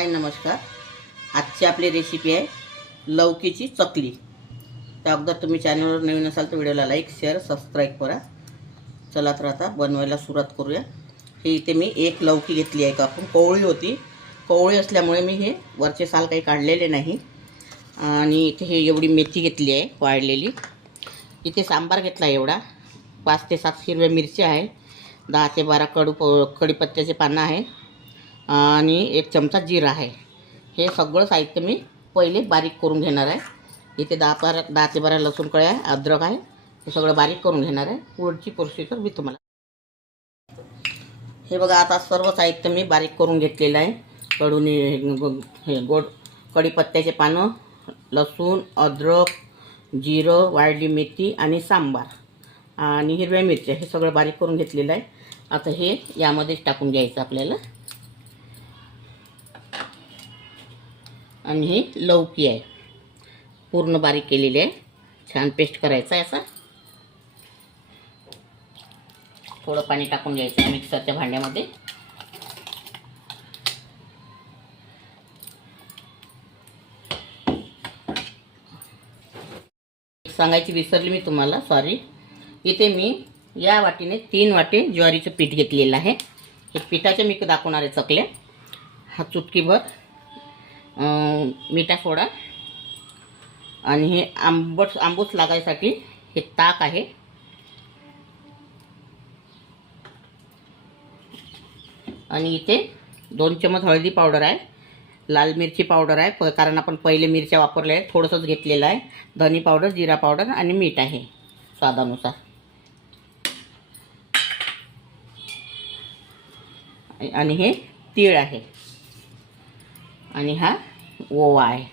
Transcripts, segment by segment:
हाय नमस्कार. आजची आपली रेसिपी आहे लौकीची चकली. तर अगोदर तुम्ही चॅनलवर नवीन असाल तर व्हिडिओला लाईक शेअर सबस्क्राईब करा. चला तर आता बनवायला सुरुवात करूया. हे इथे मी एक लौकी घेतली आहे. कापून कोवळी होती. कोवळी असल्यामुळे मी हे वरचे साल काही काढलेले नाही. आणि इथे हे एवढी मेथी घेतली आहे वाळलेली. इथे सांबार घेतला एवढा. 5 ते 7 हिरव्या मिरच्या आहे. 10 ते 12 कढीपत्त्याचे पानं आहे. आणि 1 चमचा जिरा आहे. हे सगळं साहित्य मी पहिले बारीक करून घेणार आहे. इथे 10 ते 12 लसूण कळ्या अद्रक आहे. हे सगळं बारीक करून घेणार आहे. पुढची प्रोसिजर मी तुम्हाला हे बघा. आता सर्व साहित्य मी बारीक करून घेतलेलं आहे. हे गोड कढीपत्त्याचे पानं, लसूण, अद्रक, जिरं, वाळली मेथी आणि सांबार आणि हिरव्या मिरच्या हे सगळं बारीक करून घेतलेलं आहे. आता हे यामध्येच टाकून घ्यायचं आपल्याला. आणि ही लौकी आहे पूर्ण बारीक केलेली आहे. छान पेस्ट करायचा आहे. असा थोडं पाणी टाकून घ्यायचं आहे मिक्सरच्या भांड्यामध्ये. सांगायची विसरली मी तुम्हाला, सॉरी. इथे मी या वाटीने 3 वाटे ज्वारीचं पीठ घेतलेलं आहे. हे पिठाचे मी दाखवणारे चकल्या. हा चुटकीभर मिठा सोडा आणि हे आंबूस लागायसाठी हे ताक आहे. आणि इथे 2 चमच हळदी पावडर आहे. लाल मिरची पावडर आहे कारण आपण पहिले मिरच्या वापरल्या आहेत. थोडंसंच घेतलेलं आहे. धनी पावडर, जिरा पावडर आणि मीठ आहे स्वादानुसार. आणि हे तीळ आहे. आणि हा ओवा आहे.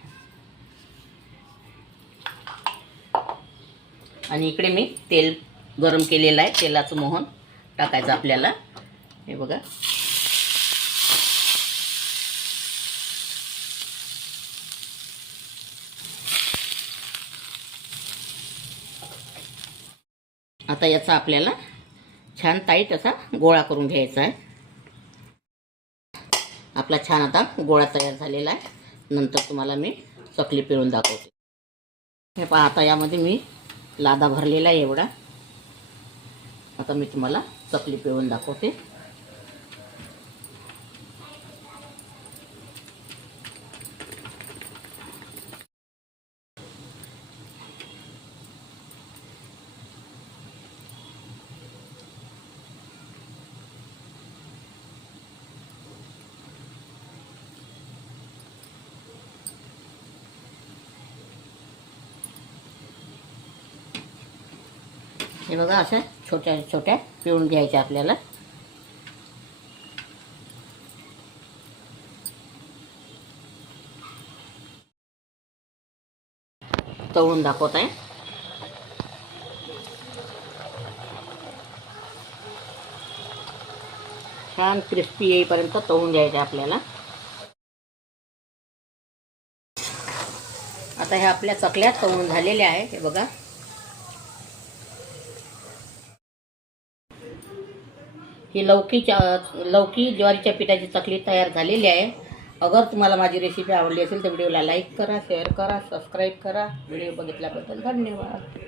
आणि इकडे मी तेल गरम केलेलं आहे. तेलाचं मोहन टाकायचं आपल्याला. हे बघा. आता याचा आपल्याला छान टाईट असा गोळा करून घ्यायचा आहे. आपला छान आता गोळा तयार झालेला आहे. नंतर तुम्हाला मी चकली पिळून दाखवते. हे पहा, आता यामध्ये मी लादा भरलेला आहे एवढा. आता मी तुम्हाला चकली पिळून दाखवते. हे बघा, अशा छोट्या छोट्या पिळून घ्यायच्या आपल्याला. तळून दाखवत आहे. छान क्रिस्पी येईपर्यंत तळून घ्यायचे आपल्याला. आता ह्या आपल्या चकल्या तळून झालेल्या आहे. हे बघा. ही लौकी ज्वारीच्या पिठाची चकली तयार झालेली आहे. अगर तुम्हाला माझी रेसिपी आवडली असेल तर व्हिडिओला लाईक करा, शेअर करा, सबस्क्राईब करा. व्हिडिओ बघितल्याबद्दल धन्यवाद.